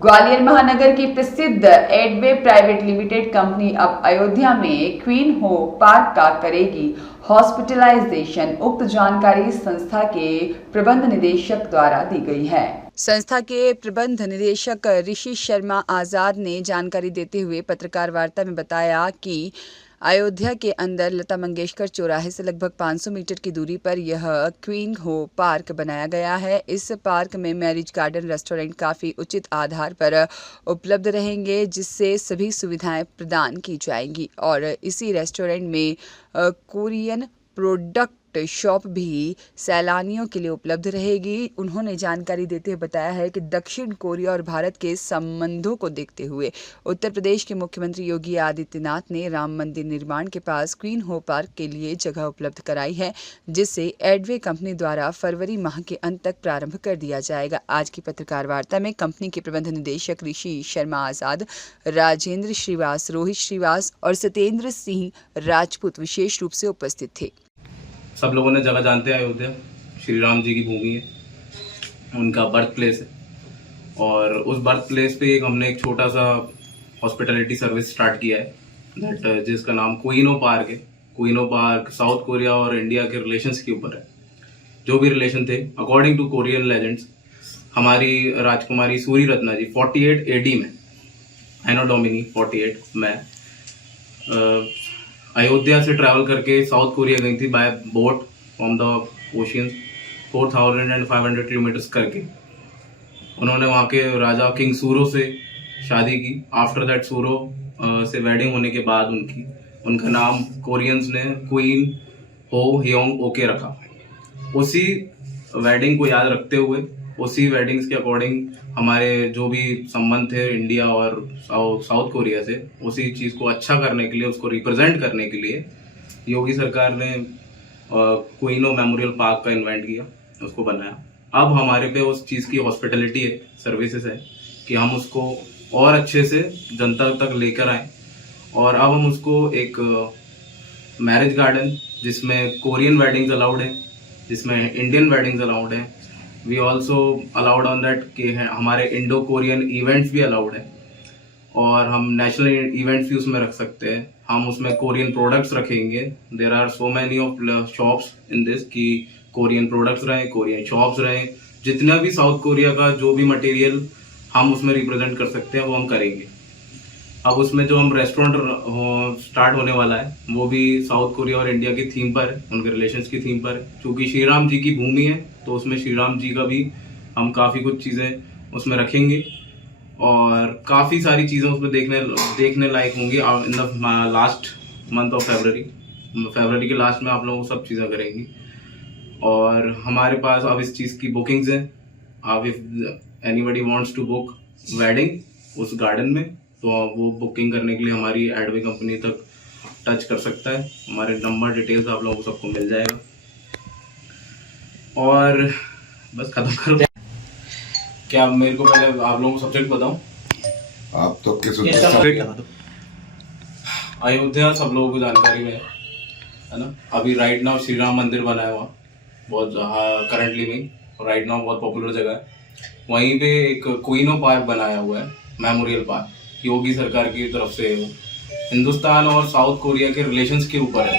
ग्वालियर महानगर की प्रसिद्ध एडवे प्राइवेट लिमिटेड कंपनी अब अयोध्या में क्वीन होप पार्क का करेगी हॉस्पिटलाइजेशन। उक्त जानकारी संस्था के प्रबंध निदेशक द्वारा दी गई है। संस्था के प्रबंध निदेशक ऋषि शर्मा आजाद ने जानकारी देते हुए पत्रकार वार्ता में बताया कि अयोध्या के अंदर लता मंगेशकर चौराहे से लगभग 500 मीटर की दूरी पर यह क्वीन होप पार्क बनाया गया है। इस पार्क में मैरिज गार्डन, रेस्टोरेंट काफ़ी उचित आधार पर उपलब्ध रहेंगे, जिससे सभी सुविधाएं प्रदान की जाएंगी और इसी रेस्टोरेंट में कोरियन प्रोडक्ट शॉप भी सैलानियों के लिए उपलब्ध रहेगी। उन्होंने जानकारी देते हुए बताया है कि दक्षिण कोरिया और भारत के संबंधों को देखते हुए उत्तर प्रदेश के मुख्यमंत्री योगी आदित्यनाथ ने राम मंदिर निर्माण के पास क्वीन होप पार्क के लिए जगह उपलब्ध कराई है, जिसे एडवे कंपनी द्वारा फरवरी माह के अंत तक प्रारंभ कर दिया जाएगा। आज की पत्रकार वार्ता में कंपनी के प्रबंध निदेशक ऋषि शर्मा आजाद, राजेंद्र श्रीवास, रोहित श्रीवास और सत्येंद्र सिंह राजपूत विशेष रूप से उपस्थित थे। सब लोगों ने जगह जानते हैं, अयोध्या श्री राम जी की भूमि है, उनका बर्थ प्लेस है और उस बर्थ प्लेस पे हमने एक छोटा सा हॉस्पिटैलिटी सर्विस स्टार्ट किया है जिसका नाम क्वीनो पार्क है। क्वीनो पार्क साउथ कोरिया और इंडिया के रिलेशंस के ऊपर है। जो भी रिलेशन थे अकॉर्डिंग टू कोरियन लेजेंड्स, हमारी राजकुमारी सूरी रत्ना जी 48 AD में, एनो डोमिनी 48 में अयोध्या से ट्रैवल करके साउथ कोरिया गई थी bye boat from the ocean 4500 kilometres करके। उन्होंने वहाँ के राजा किंग सूरो से शादी की। आफ्टर दैट सूरो से वेडिंग होने के बाद उनका नाम कोरियंस ने क्वीन हो हियोंग ओके रखा। उसी वेडिंग को याद रखते हुए, उसी वेडिंग्स के अकॉर्डिंग हमारे जो भी संबंध थे इंडिया और साउथ कोरिया से, उसी चीज़ को अच्छा करने के लिए, उसको रिप्रेजेंट करने के लिए योगी सरकार ने क्वीनो मेमोरियल पार्क का इन्वेंट किया, उसको बनाया। अब हमारे पे उस चीज़ की हॉस्पिटैलिटी है, सर्विसेज है कि हम उसको और अच्छे से जनता तक लेकर आएँ और अब हम उसको एक मैरिज गार्डन जिसमें कोरियन वेडिंग्स अलाउड है, जिसमें इंडियन वेडिंग्स अलाउड है। We also allowed on that कि हमारे इंडो कोरियन इवेंट्स भी अलाउड है और हम नेशनल इवेंट्स भी उसमें रख सकते हैं। हम उसमें कोरियन प्रोडक्ट्स रखेंगे। There are so many of shops in this कि कोरियन प्रोडक्ट्स रहें, कोरियन शॉप्स रहें। जितना भी साउथ कोरिया का जो भी मटेरियल हम उसमें रिप्रेजेंट कर सकते हैं वो हम करेंगे। अब उसमें जो हम रेस्टोरेंट स्टार्ट होने वाला है वो भी साउथ कोरिया और इंडिया की थीम पर है, उनके रिलेशंस की थीम पर है। क्योंकि श्री राम जी की भूमि है तो उसमें श्री राम जी का भी हम काफ़ी कुछ चीज़ें उसमें रखेंगे और काफ़ी सारी चीज़ें उसमें देखने लायक होंगी। In the last month of February के लास्ट में आप लोगों को सब चीज़ें करेंगी। और हमारे पास अब इस चीज़ की बुकिंग्स हैं। अब if anybody wants to book wedding उस गार्डन में तो वो बुकिंग करने के लिए हमारी एडवे कंपनी तक टच कर सकता है। हमारे नंबर डिटेल्स आप लोगों को सबको मिल जाएगा। और बस खत्म कर दो। क्या मेरे को पहले आप लोगों को सब्जेक्ट बताऊं? आप तो किस अयोध्या सब लोगों को जानकारी में है ना। अभी राइट नाउ श्री राम मंदिर बना है वहाँ, बहुत करंटली में राइट नाउ बहुत पॉपुलर जगह है। वहीं पे एक क्वीनो पार्क बनाया हुआ है, मेमोरियल पार्क, योगी सरकार की तरफ से। हिंदुस्तान और साउथ कोरिया के रिलेशंस के ऊपर है।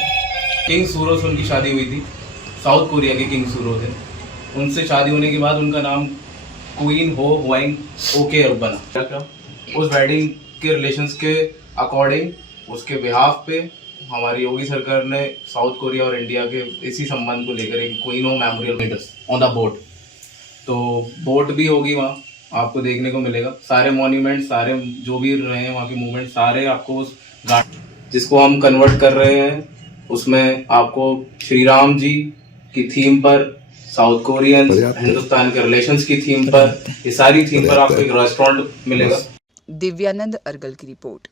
किंग सूरो से उनकी शादी हुई थी, साउथ कोरिया के किंग सूरो थे। उनसे शादी होने के बाद उनका नाम क्वीन हो हियोंग ओके बना। उस वेडिंग के रिलेशंस के अकॉर्डिंग, उसके बिहाफ पे हमारी योगी सरकार ने साउथ कोरिया और इंडिया के इसी संबंध को लेकर एक क्वीनो memorial medals on the boat, तो बोट भी होगी वहाँ, आपको देखने को मिलेगा। सारे मॉन्यूमेंट, सारे जो भी रहे हैं वहाँ के मूवमेंट, सारे आपको उस गार्डन जिसको हम कन्वर्ट कर रहे हैं उसमें आपको श्री राम जी की थीम पर, साउथ कोरियन हिंदुस्तान के रिलेशंस की थीम पर, ये सारी थीम पर आपको एक रेस्टोरेंट मिलेगा। दिव्यानंद अर्गल की रिपोर्ट।